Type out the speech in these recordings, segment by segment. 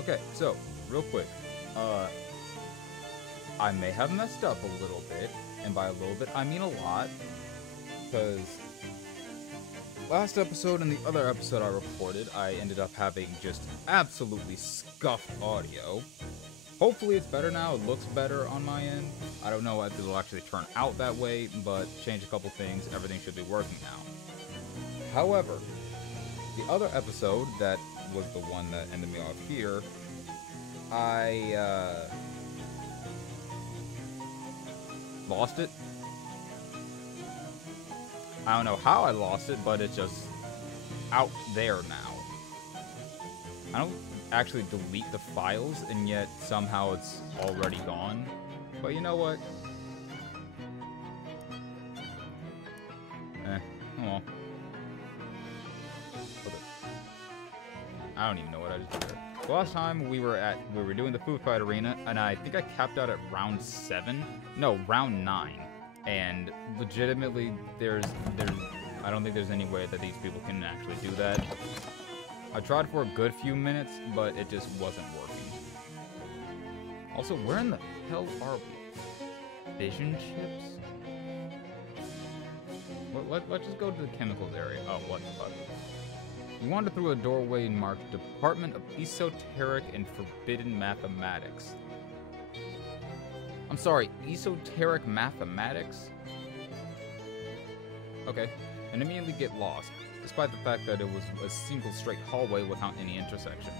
Okay, so, real quick. I may have messed up a little bit, and by a little bit, I mean a lot. Because last episode and the other episode I recorded, I ended up having just absolutely scuffed audio. Hopefully it's better now, it looks better on my end. I don't know if it'll actually turn out that way, but change a couple things, everything should be working now. However, the other episode, that was the one that ended me off here, I lost it. I don't know how I lost it, but it's just out there now. I don't actually delete the files, and yet somehow it's already gone. But you know what? Oh well. Okay. I don't even know what I just did there. The last time we were doing the food fight arena, and I think I capped out at round 7. No, round 9. And legitimately, I don't think there's any way that these people can actually do that. I tried for a good few minutes, but it just wasn't working. Also, where in the hell are we? Vision chips? Let's just go to the chemicals area. Oh, what the fuck? You wander through a doorway marked Department of Esoteric and Forbidden Mathematics. I'm sorry, esoteric mathematics? Okay, and immediately get lost, despite the fact that it was a single straight hallway without any intersections.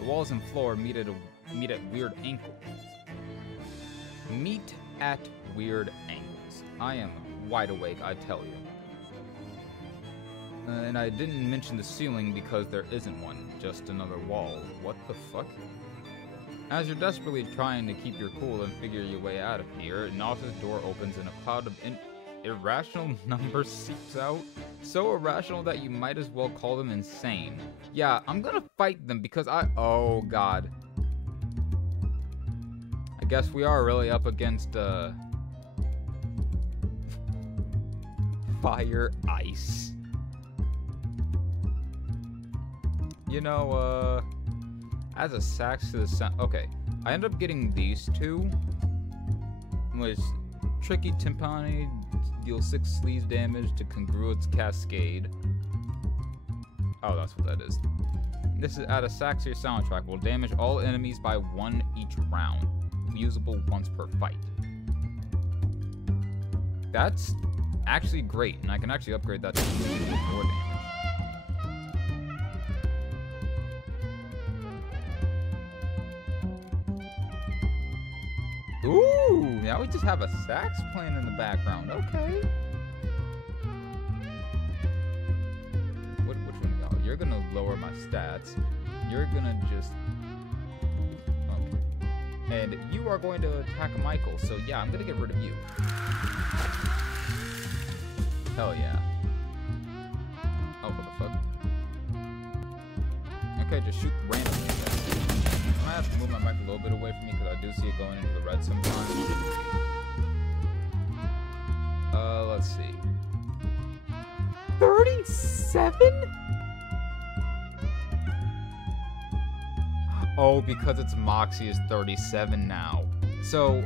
The walls and floor meet at weird angles. Meet at weird angles. I am wide awake, I tell you. And I didn't mention the ceiling because there isn't one, just another wall. What the fuck? As you're desperately trying to keep your cool and figure your way out of here, an office door opens and a cloud of irrational numbers seeps out. So irrational that you might as well call them insane. Yeah, I'm gonna fight them because oh god. I guess we are really up against, fire, ice. You know, as a sax to the sound. Okay, I ended up getting these two. Which Tricky Timpani deals 6 sleeve damage to Congruence Cascade. Oh, that's what that is. This is add a sax to your soundtrack. Will damage all enemies by 1 each round. Usable once per fight. That's actually great, and I can actually upgrade that to more damage. Ooh, now we just have a sax playing in the background. Okay. Which one of y'all? You're gonna lower my stats. You're gonna just... Okay. And you are going to attack Michael, so yeah, I'm gonna get rid of you. Hell yeah. Oh, what the fuck? Okay, just shoot randomly. I have to move my mic a little bit away from me because I do see it going into the red sometimes. Let's see. 37? Oh, because it's Moxie is 37 now. So,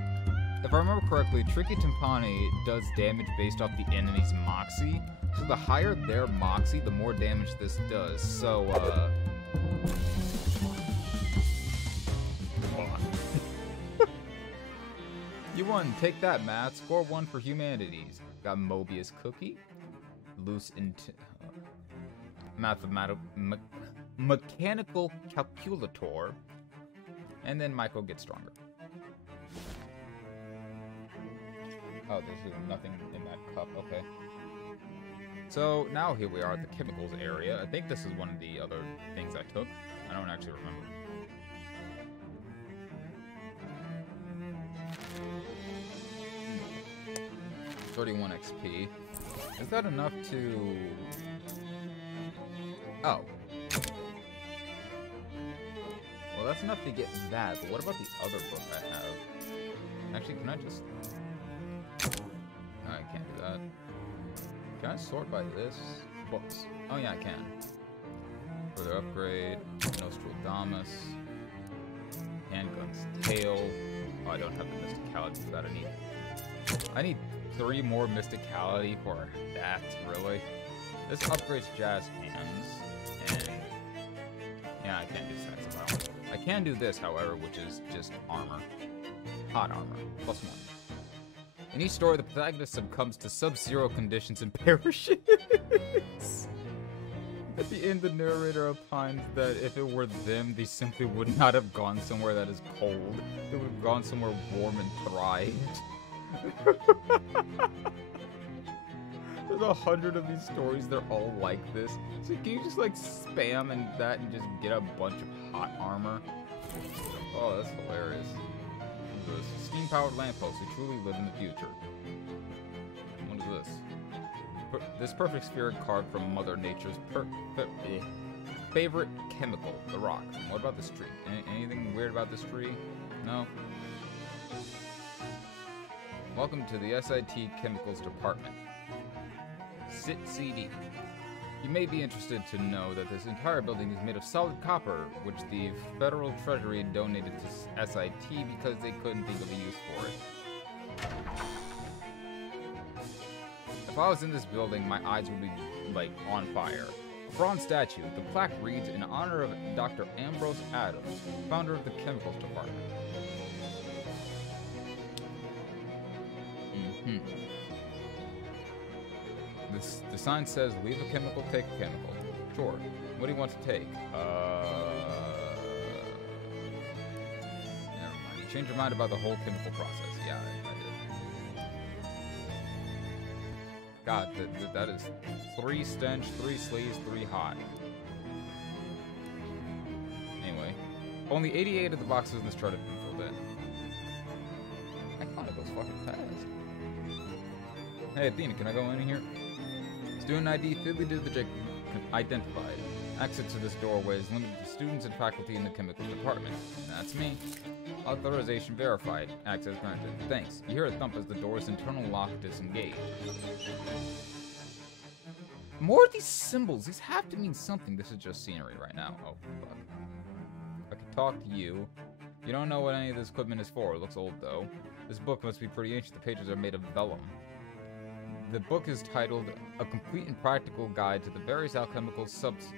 if I remember correctly, Tricky Timpani does damage based off the enemy's Moxie. So the higher their Moxie, the more damage this does. So, You won. Take that, Matt. Score 1 for humanities. Got Mobius Cookie, loose mechanical calculator, and then Michael gets stronger. Oh, there's nothing in that cup. Okay. So now here we are at the chemicals area. I think this is one of the other things I took. I don't actually remember. 31 XP. Is that enough to... Oh. Well, that's enough to get that, but what about the other book I have? Actually, can I just... No, I can't do that. Can I sort by this? Books. Oh yeah, I can. Further upgrade. Nostradamus. Goblins tail. Oh, I don't have the mysticality for that. I need 3 more mysticality for that, really? This upgrades Jazz hands, and yeah, I can't do Sex of Violence. I can do this, however, which is just armor. Hot armor, +1. In each story, the protagonist succumbs to sub-zero conditions and perishes. At the end, the narrator opines that if it were them, they simply would not have gone somewhere that is cold. They would have gone somewhere warm and thrived. There's 100 of these stories, they're all like this. So can you just like spam and that and just get a bunch of hot armor? Oh, that's hilarious. This steam-powered lamppost, we truly live in the future. What is this? This perfect sphere carved from Mother Nature's favorite chemical, the rock. What about this tree? Anything weird about this tree? No? Welcome to the SIT Chemicals Department. Sit CD. You may be interested to know that this entire building is made of solid copper, which the Federal Treasury donated to SIT because they couldn't think of a use for it. If I was in this building, my eyes would be, like, on fire. A bronze statue, the plaque reads, in honor of Dr. Ambrose Adams, founder of the Chemicals Department. The sign says, leave a chemical, take a chemical. Sure. What do you want to take? Never mind. You changed your mind about the whole chemical process. Yeah, I did. God, that is 3 stench, 3 sleaze, 3 hot. Anyway, only 88 of the boxes in this chart have been filled in. I counted those fucking fast. Hey, Athena, can I go in here? Student ID fiddly-diddly identified. Access to this doorway is limited to students and faculty in the chemical department. That's me. Authorization verified. Access granted. Thanks. You hear a thump as the door's internal lock disengaged. More of these symbols. These have to mean something. This is just scenery right now. Oh, fuck. I can talk to you. You don't know what any of this equipment is for. It looks old, though. This book must be pretty ancient. The pages are made of vellum. The book is titled A Complete and Practical Guide to the Various Alchemical Substances.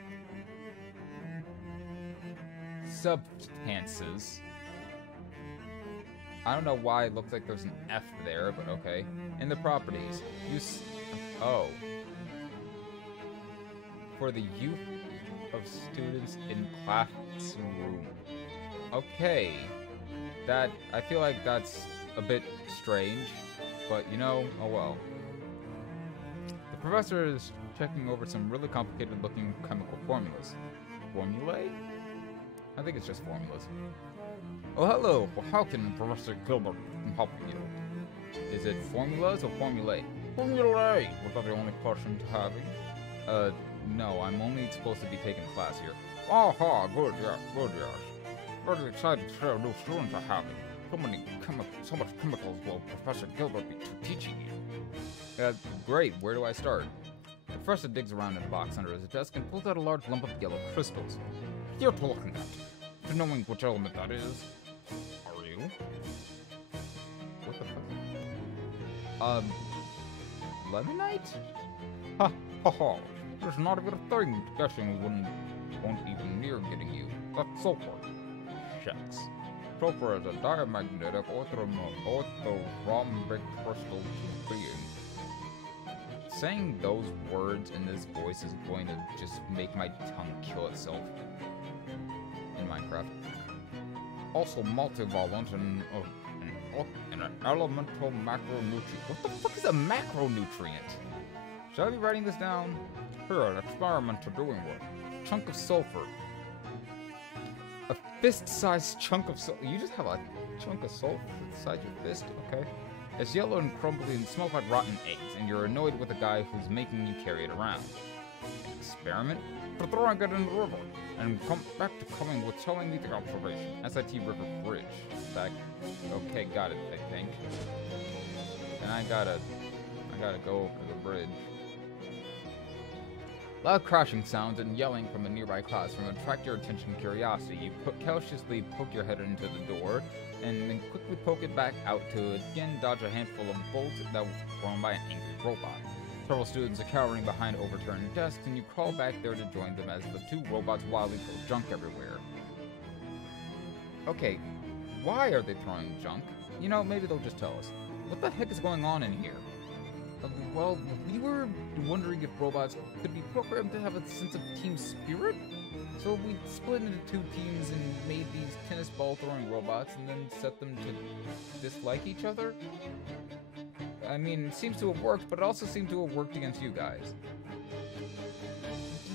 I don't know why it looks like there's an F there, but okay. In the properties. Oh. For the youth of students in classroom. Okay. That, I feel like that's a bit strange, but you know, oh well. The professor is checking over some really complicated looking chemical formulas. Formulae? I think it's just formulas. Oh, hello. Well, how can Professor Gilbert help you? Is it formulas or formulae? Formulae! Was that the only question to having? No, I'm only supposed to be taking class here. Aha, good, yes. Very excited to share new students are having. So much chemicals will Professor Gilbert be teaching you. Great, where do I start? The professor digs around in a box under his desk and pulls out a large lump of yellow crystals. You're talking at, to knowing which element that is. Are you? What the fuck? Lemonite? Ha ha ha. There's not even a thing guessing won't even near getting you. That's sulfur. Shucks. Sulfur is a diamagnetic orthorhombic crystal being. Saying those words in this voice is going to just make my tongue kill itself. In Minecraft. Also multivalent and an elemental macronutrient. What the fuck is a macronutrient? Should I be writing this down? Here, an experiment to doing work. Chunk of sulfur. A fist-sized chunk of sulfur. You just have a chunk of sulfur inside your fist? Okay. It's yellow and crumbly and smells like rotten eggs, and you're annoyed with the guy who's making you carry it around. Experiment? For throwing it in the river, and come back to coming with telling me the observation. SIT River Bridge. Back. Okay, got it, I think. And I gotta go over the bridge. Loud crashing sounds and yelling from a nearby classroom attract your attention and curiosity. You cautiously poke your head into the door, and then quickly poke it back out to again dodge a handful of bolts that were thrown by an angry robot. Several students are cowering behind overturned desks, and you crawl back there to join them as the two robots wildly throw junk everywhere. Okay, why are they throwing junk? You know, maybe they'll just tell us. What the heck is going on in here? Well, we were wondering if robots could be programmed to have a sense of team spirit? So we split into two teams and made these tennis ball throwing robots and then set them to dislike each other? I mean, it seems to have worked, but it also seemed to have worked against you guys.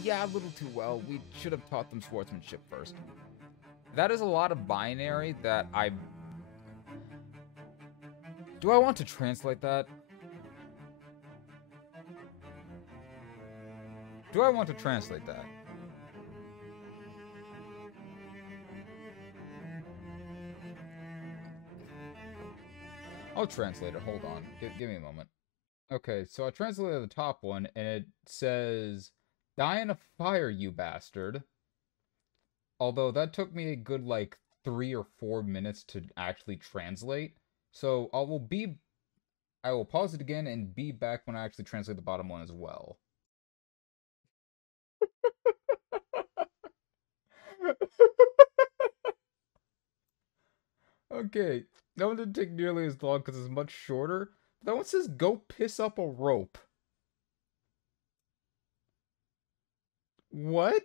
Yeah, a little too well. We should have taught them sportsmanship first. That is a lot of binary that I... Do I want to translate that? Do I want to translate that? I'll translate it. Hold on. Give me a moment. Okay, so I translated the top one, and it says, "Die in a fire, you bastard." Although that took me a good, like, 3 or 4 minutes to actually translate. So I will pause it again and be back when I actually translate the bottom one as well. Okay, that one didn't take nearly as long because it's much shorter. That one says, "Go piss up a rope." What?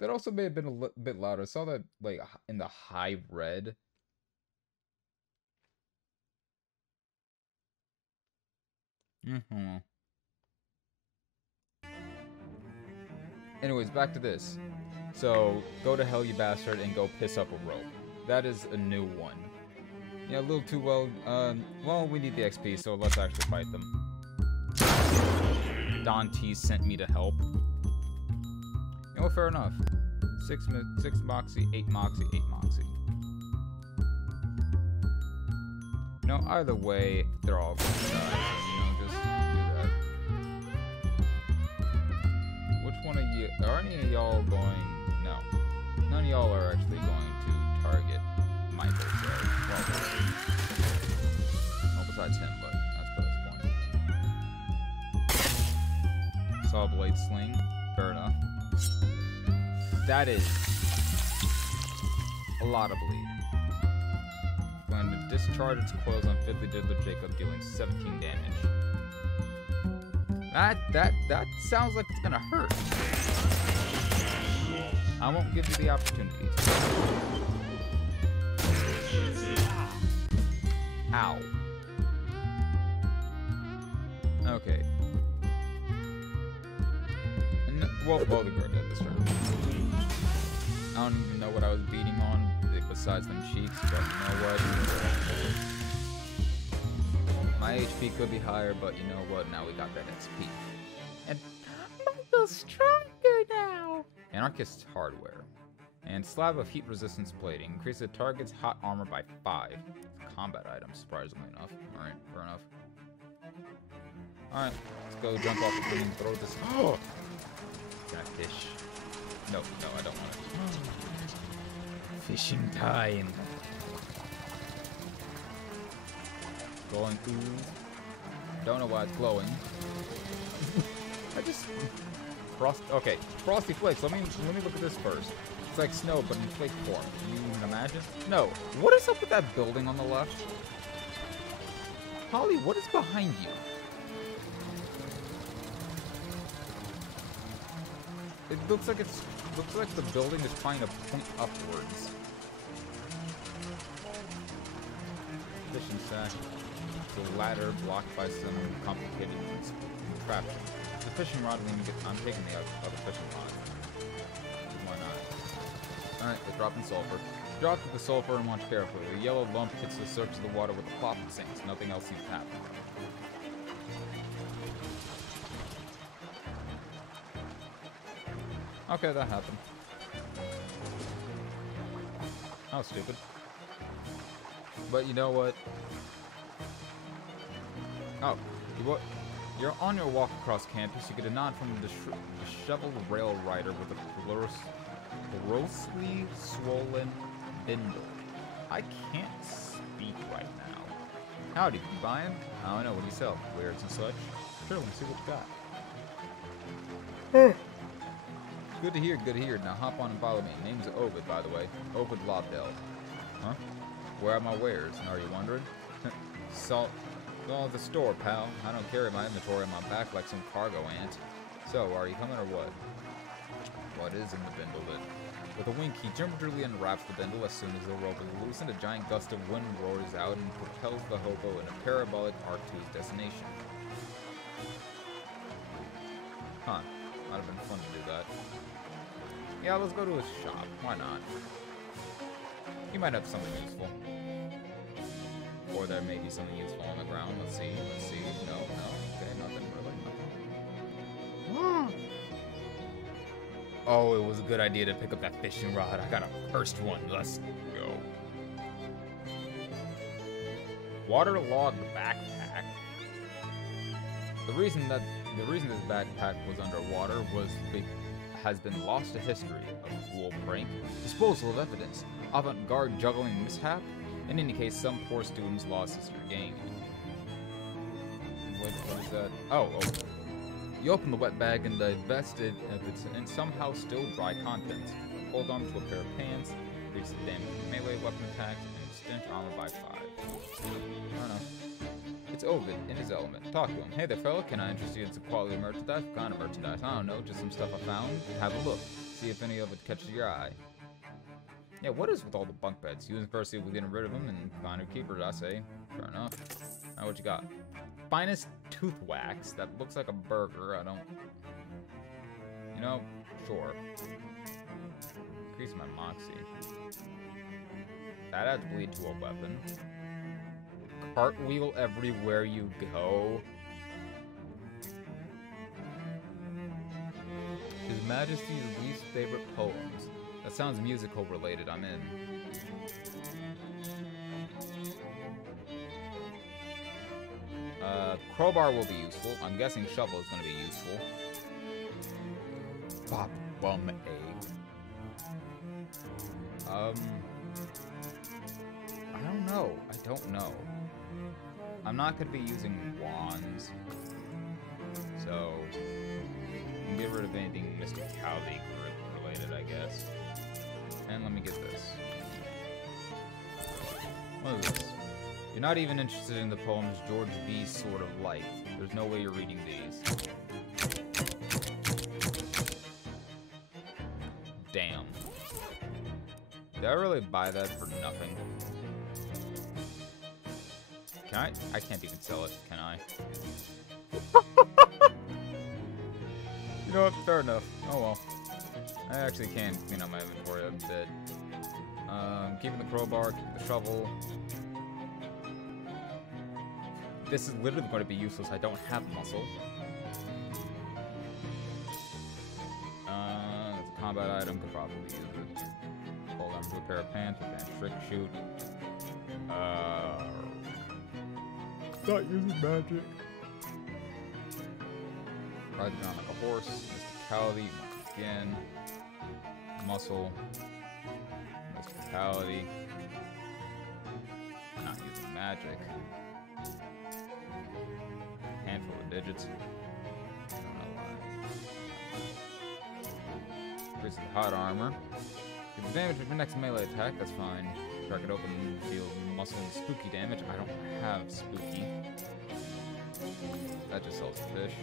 That also may have been a bit louder. I saw that, like, in the high red. Anyways, back to this. So, go to hell, you bastard, and go piss up a rope. That is a new one. Yeah, a little too well. Well, we need the XP, so let's actually fight them. Don T sent me to help. You know, fair enough. 6 Moxie, 8 Moxie, 8 Moxie. You know, either way, they're all going to die. So, you know, just do that. Which one of you... Are any of y'all going... No. None of y'all are actually going to target Michael, so... Well, besides him, but that's for this point. Saw Blade Sling. Fair enough. That is a lot of bleed. Going to discharge its coils on Fiddly Diddler Jacob, dealing 17 damage. That sounds like it's gonna hurt. I won't give you the opportunity. Ow. Okay. Well, they're dead this turn. I don't even know what I was beating on besides them cheeks, but you know what? My HP could be higher, but you know what? Now we got that XP. And Michael's stronger now! Anarchist hardware. And slab of heat resistance plating. Increase the target's hot armor by 5. Combat item, surprisingly enough. Alright, fair enough. Alright, let's go jump off the thing and throw this. Oh! Can I fish? No, I don't want to. Fishing time. Glowing ooh. Don't know why it's glowing. I just okay, frosty flakes. Let me look at this first. It's like snow, but in flake form. Can you even imagine? No. What is up with that building on the left? Holly, what is behind you? It looks like the building is trying to point upwards. Fishing sack. The ladder blocked by some complicated contraption. The fishing rod. I'm taking the other fishing rod. Why not? All right, let's drop in sulfur. Drop the sulfur and watch carefully. The yellow lump hits the surface of the water with a plop and sinks. Nothing else seems to happen. Okay, that happened. That was stupid. But you know what? Oh, You're on your walk across campus. You get a nod from the disheveled rail rider with a grossly swollen bindle. I can't speak right now. Howdy, you buying? I don't know, what do you sell? Wares and such? Sure, let's see what you got. Good to hear, good to hear. Now hop on and follow me. Name's Ovid, by the way. Ovid Lobdell. Huh? Where are my wares? Are you wondering? Salt. Well, the store, pal. I don't carry my inventory on my back like some cargo ant. So, are you coming or what? What is in the bindle then? With a wink, he gingerly unwraps the bindle. As soon as the rope is loosened, a giant gust of wind roars out and propels the hobo in a parabolic arc to his destination. Huh. Might have been fun to do that. Yeah, let's go to his shop. Why not? He might have something useful. Or there may be something useful on the ground. Let's see. Let's see. No. Okay, nothing really. Nothing. Oh, it was a good idea to pick up that fishing rod. I got a first one. Let's go. Waterlogged backpack. The reason this backpack was underwater has been lost to history. A fool prank, disposal of evidence, avant-garde juggling mishap. In any case, some poor student's loss is your gain. What is that? Oh. You open the wet bag and divest it of its and somehow still dry contents. Hold on to a pair of pants, increase the damage from melee weapon attacks, and stench armor by 5. I don't know. It's Ovid, in his element. Talk to him. Hey there, fella, can I interest you in some quality merchandise? What kind of merchandise? I don't know, just some stuff I found. Have a look. See if any of it catches your eye. Yeah, what is with all the bunk beds? Using firstly with getting rid of them and finding keepers, I say. Fair enough. Now what you got? Finest tooth wax. That looks like a burger. I don't... You know, sure. Increase my moxie. That adds bleed to a weapon. Cartwheel everywhere you go. His Majesty's least favorite poems. That sounds musical related. I'm in. Crowbar will be useful. I'm guessing shovel is going to be useful. Pop bum egg. I don't know. I don't know. I'm not going to be using wands. So, get rid of anything mysticality related, I guess. And let me get this. What is this? You're not even interested in the poems George B. sort of liked. There's no way you're reading these. Damn. Did I really buy that for nothing? Can I? I can't even sell it, can I? You know what? Fair enough. Oh well. I actually can clean up my inventory a bit. Keeping the crowbar, keeping the shovel. This is literally going to be useless. I don't have muscle. It's a combat item. Could probably use it. Hold on to a pair of pants. We can trick shoot. Not using magic. Riding around like a horse. Mysticality. Once again. Muscle. Mysticality. Not using magic. Handful of digits. I don't know why. Increases hot armor. Give damage with your next melee attack, that's fine. Crack it open and deal muscle and spooky damage. I don't have spooky. That just sells fish.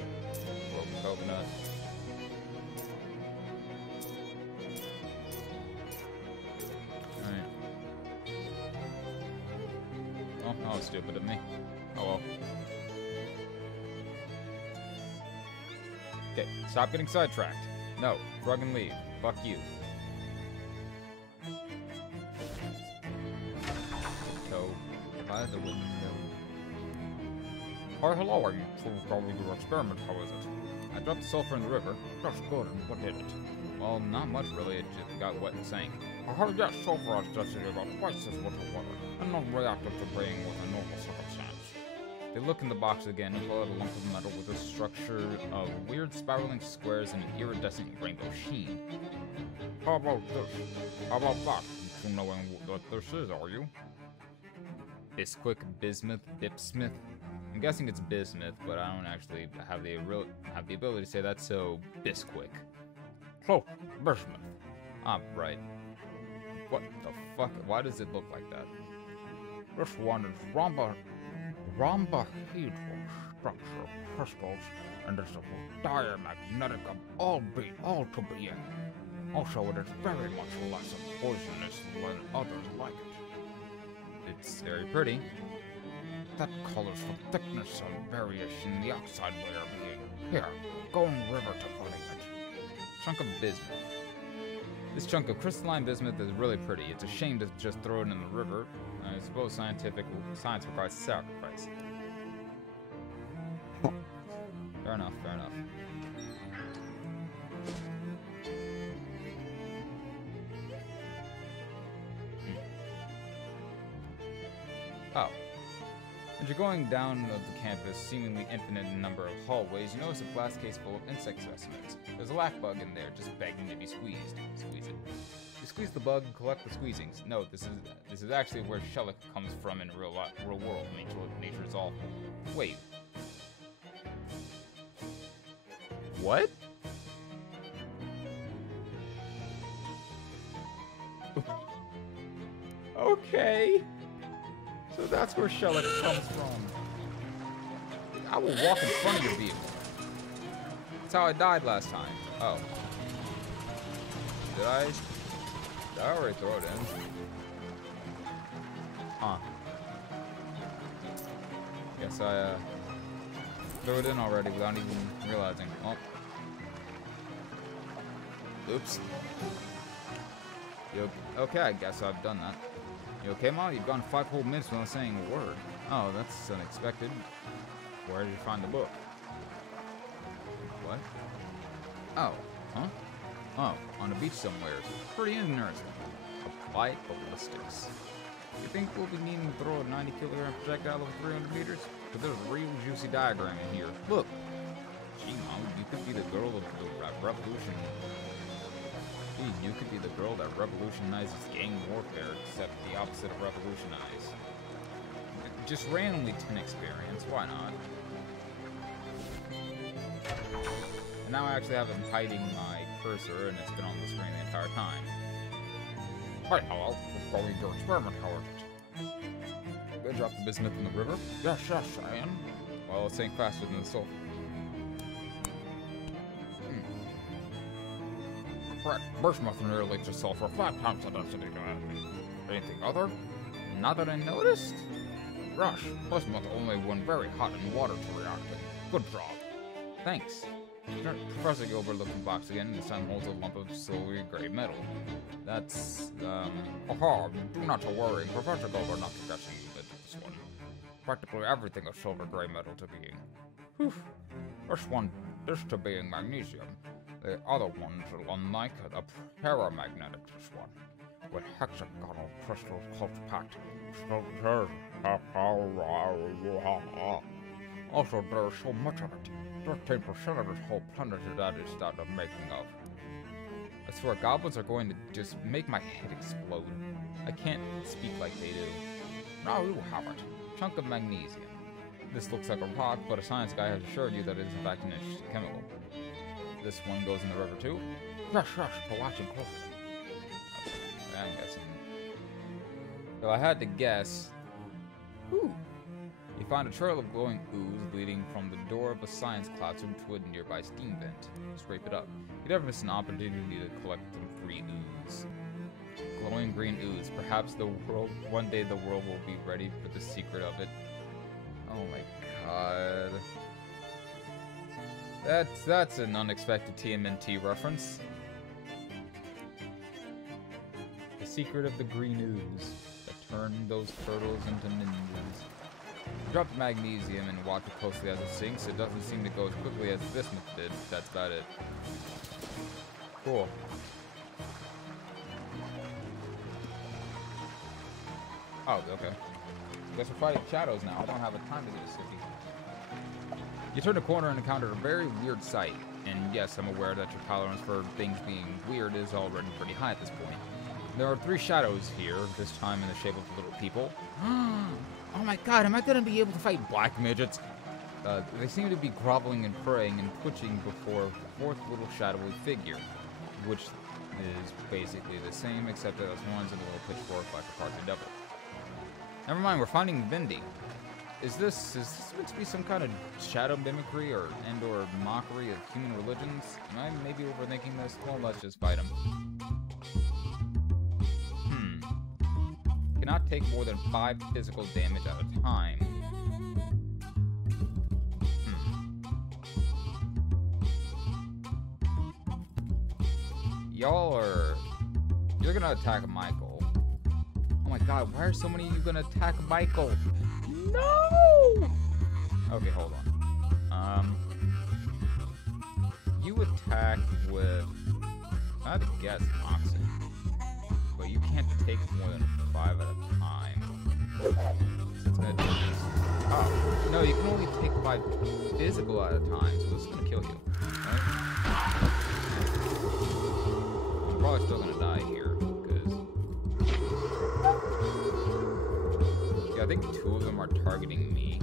Broken coconut. Alright. Oh, that was stupid of me. Oh well. Okay, stop getting sidetracked. No, shrug and leave. Fuck you. So, by the window. Oh, hello, are you probably your experiment? How is it? I dropped the sulfur in the river. That's good, and what did it? Well, not much really, it just got wet and sank. I heard that sulfur has tested about twice as much as water, and not reactive to being with a normal circumstance. They look in the box again and pull out a lump of metal with a structure of weird spiraling squares and an iridescent rainbow sheen. How about this? How about that? You know what this is, are you? Bisquick, bismuth, bipsmith. I'm guessing it's bismuth, but I don't actually have the ability to say that, so Bisquick. Oh, bismuth. Ah, right. What the fuck? Why does it look like that? This one is rhombohedral structure crystals, and it's a diamagnetic of all to being. Also, it is very much less poisonous than others like it. It's very pretty. That colors for thickness and variation in the oxide layer being. Here, go in the river to pulling it. Chunk of bismuth. This chunk of crystalline bismuth is really pretty. It's a shame to just throw it in the river. I suppose science requires sacrifice. Fair enough, fair enough. Oh. As you're going down the campus, seemingly infinite in number of hallways, you notice a glass case full of insect specimens. There's a lack bug in there, just begging to be squeezed. Squeeze it. You squeeze the bug and collect the squeezings. No, this is actually where Shellick comes from in real world. Nature is awful. Wait. What? Okay. So that's where Shellick comes from. I will walk in front of your vehicle. That's how I died last time. Oh. Did I already throw it in? Huh. Guess I threw it in already without even realizing. Oh. Oops. Okay, I guess I've done that. You okay, Mom? You've gone 5 whole minutes without saying a word. Oh, that's unexpected. Where did you find the book? What? Oh. Huh? Oh, on the beach somewhere. Pretty interesting. Applied ballistics. You think we'll be needing to throw a 90-kilogram projectile over 300 meters? But there's a real juicy diagram in here. Look! Gee, Mom, you could be the girl of the revolution. You could be the girl that revolutionizes gang warfare, except the opposite of revolutionize. Just randomly 10 experience, why not? And now I actually have him hiding my cursor, and it's been on the screen the entire time. Hi, hello. We're going to experiment, however. Did I drop the bismuth in the river? Yes, I am. Well, it's saying faster than the sulfur. Correct. Bismuth nearly to sulfur 5 times the density to anything other? Not that I noticed? Rush, bismuth only when very hot in water to react in. Good job. Thanks. Professor Gilbert looked in the box again, and this time holds a lump of silvery gray metal. That's, aha, do not to worry. Professor Gilbert not forgetting this one. Practically everything is silver gray metal to being. Whew. This to being magnesium. The other ones are unlike the paramagnetic, this one, with hexagonal crystals close packed. Also, there's so much of it. 13% of this whole planet that is that the making of. I swear, goblins are going to just make my head explode. I can't speak like they do. Now you have it. Chunk of magnesium. This looks like a rock, but a science guy has assured you that it is in fact an interesting chemical. This one goes in the river too? Rush, for watching closely. Okay, I'm guessing. Well, I had to guess. Ooh. You find a trail of glowing ooze leading from the door of a science classroom to a nearby steam vent. Scrape it up. You never miss an opportunity to collect some free ooze. Glowing green ooze. Perhaps one day the world will be ready for the secret of it. Oh my god. That's an unexpected TMNT reference. The secret of the green ooze that turned those turtles into ninjas. Drop the magnesium and watch it closely as it sinks. It doesn't seem to go as quickly as bismuth did. That's about it. Cool. Oh, okay. Guess we're fighting shadows now. I don't have a time to do this city. You turn a corner and encounter a very weird sight. And yes, I'm aware that your tolerance for things being weird is already pretty high at this point. There are 3 shadows here, this time in the shape of little people. Oh my god, am I gonna be able to fight black midgets? They seem to be groveling and praying and twitching before a 4th little shadowy figure, which is basically the same, except that its horns and a little pitchfork like a cartoon devil. Never mind, we're finding Vindy. Is this meant to be some kind of shadow mimicry or mockery of human religions? Am I maybe overthinking this? Well, let's just fight him. Cannot take more than 5 physical damage at a time. You're gonna attack Michael. Oh my god, why are so many of you gonna attack Michael? No! Okay, hold on. You attack with, I have to guess, Moxie. But you can't take more than 5 at a time. It's gonna do this. Oh, no, you can only take 5 physical at a time, so this is gonna kill you. Right? I'm probably still gonna die here, because... Yeah, I think 2 of them are targeting me.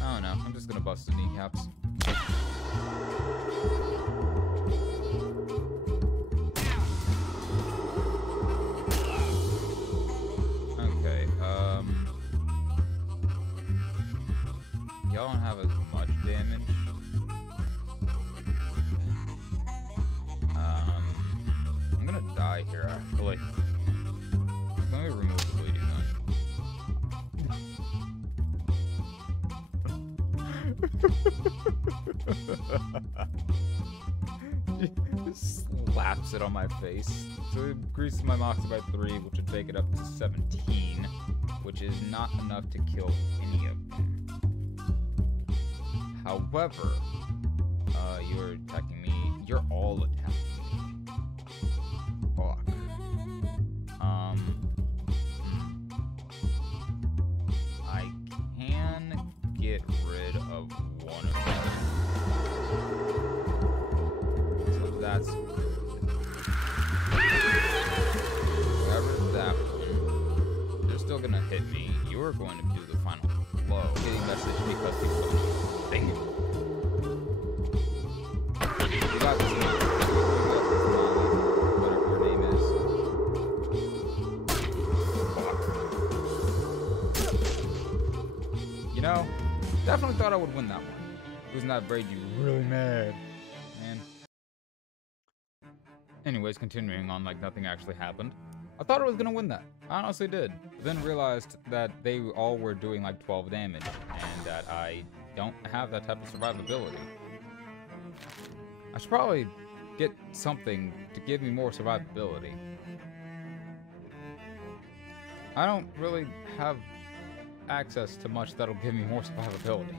I don't know, I'm just gonna bust the kneecaps. Y'all don't have as much damage. I'm gonna die here, actually. Let me remove the bleeding then. Just slaps it on my face. So it increases my moxie by 3, which would take it up to 17, which is not enough to kill any of them. However, you're attacking me. You're all attacking me. Fuck. I can get rid of one of them. So that's good. Whoever that one, they're still gonna hit me. You're going to do the final blow. Getting message because people don't think. You got this, whatever her name is. You know, definitely thought I would win that one. Wasn't that made you really mad, man? Anyways, continuing on like nothing actually happened. I thought I was gonna win that. I honestly did. But then realized that they all were doing like 12 damage, and that I don't have that type of survivability. I should probably get something to give me more survivability. I don't really have access to much that'll give me more survivability.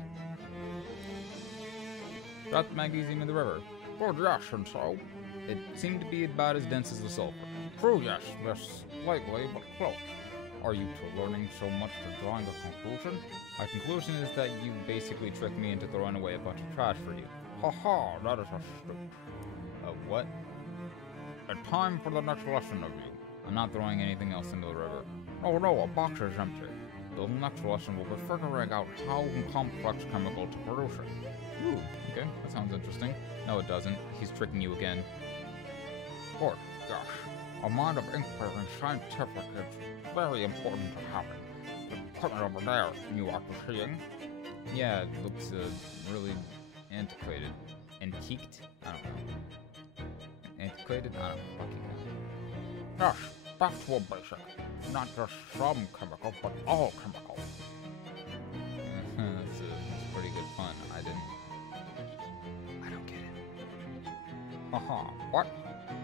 Drop the magnesium in the river. Oh yes, and so? It seemed to be about as dense as the sulfur. True, yes, less slightly, but close. Are you two learning so much to drawing a conclusion? My conclusion is that you basically tricked me into throwing away a bunch of trash for you. Ha, that is a what? A time for the next lesson of you. I'm not throwing anything else into the river. Oh no, a box is empty. The next lesson will be figuring out how complex chemical to produce it. Ooh, okay, that sounds interesting. No, it doesn't. He's tricking you again. Good, yes. A mind of inquiry and scientific is very important to having. The equipment over there, you are seeing. Yeah, it looks really antiquated. Antiqued? I don't know. Antiquated? I don't know. Fucking yes, back to a basic. Not just some chemical, but all chemical. That's pretty good fun. I don't get it. Haha, what?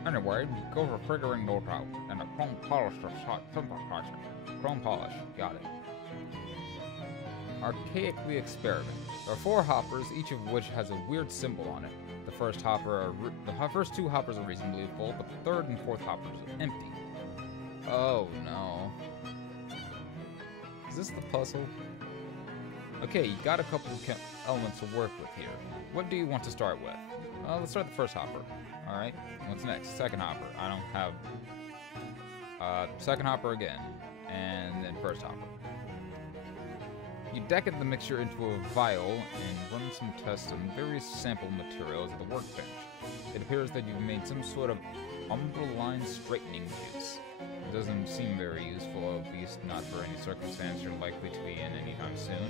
Anyway, go for figuring those out, and the chrome polish to start synthesizing. Chrome polish. Got it. Archaically experiment. There are 4 hoppers, each of which has a weird symbol on it. The first two hoppers are reasonably full, but the third and fourth hoppers are empty. Oh no. Is this the puzzle? Okay, you got a couple of elements to work with here. What do you want to start with? Let's start the first hopper. Alright, what's next? Second hopper. I don't have... second hopper again. And then first hopper. You decant the mixture into a vial and run some tests on various sample materials at the workbench. It appears that you've made some sort of umber-line straightening juice. It doesn't seem very useful, at least not for any circumstance you're likely to be in anytime soon.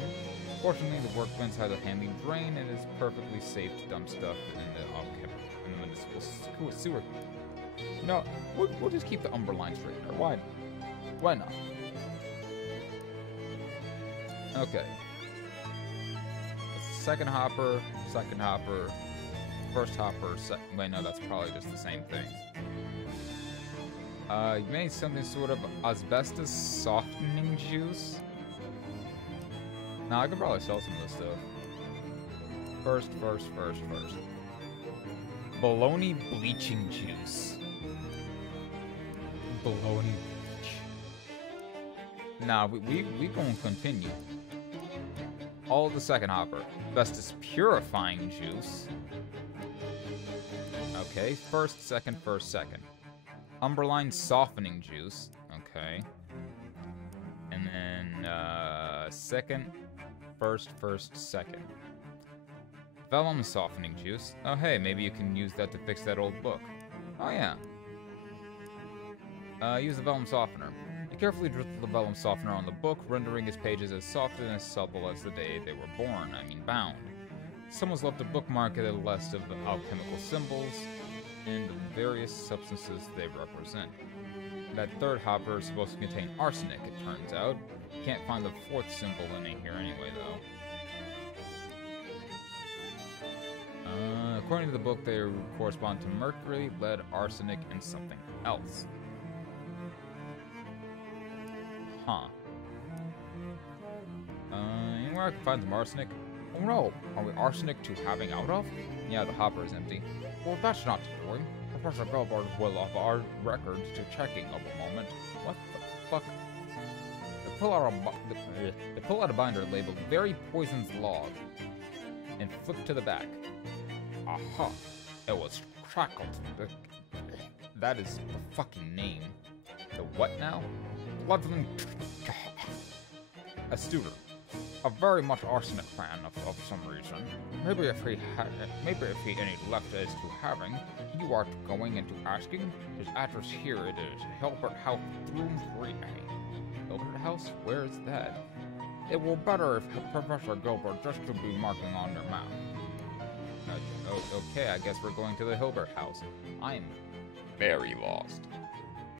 Fortunately, the workbench has a handy drain and it's perfectly safe to dump stuff in the municipal sewer. No, we'll just keep the umber-line straightener. Why not? Okay. Second hopper, first hopper, wait, no, that's probably just the same thing. You made something sort of asbestos softening juice? Nah, I could probably sell some of this stuff. First. Bologna bleaching juice. Bologna bleach. Nah, we gonna continue. All the second hopper. Asbestos purifying juice. Okay, first, second. Umberline softening juice. Okay. And then, second, first, second. Vellum softening juice. Oh, hey, maybe you can use that to fix that old book. Oh, yeah. Use the vellum softener. He carefully drizzled the vellum softener on the book, rendering its pages as soft and as supple as the day they were bound. Someone's left a bookmark at the list of the alchemical symbols and the various substances they represent. That third hopper is supposed to contain arsenic, it turns out. Can't find the fourth symbol in here anyway, though. According to the book, they correspond to mercury, lead, arsenic, and something else. Huh. Anywhere I can find some arsenic? Oh no, are we arsenic to having out of? Yeah, the hopper is empty. Well, that's not the doing. Professor Gilbert will have our records to checking of a moment. What the fuck? They pull out a binder labeled Very Poison's Log and flip to the back. Aha! It was crackled. That is the fucking name. The what now? Loveland. A student. A very much arsenic fan of some reason. Maybe if he any left as to having, you are going into asking. His address here it is, Hilbert House, room 3A. Hilbert House? Where is that? It will better if Professor Gilbert just to be marking on your map. Okay, I guess we're going to the Hilbert House. I'm very lost.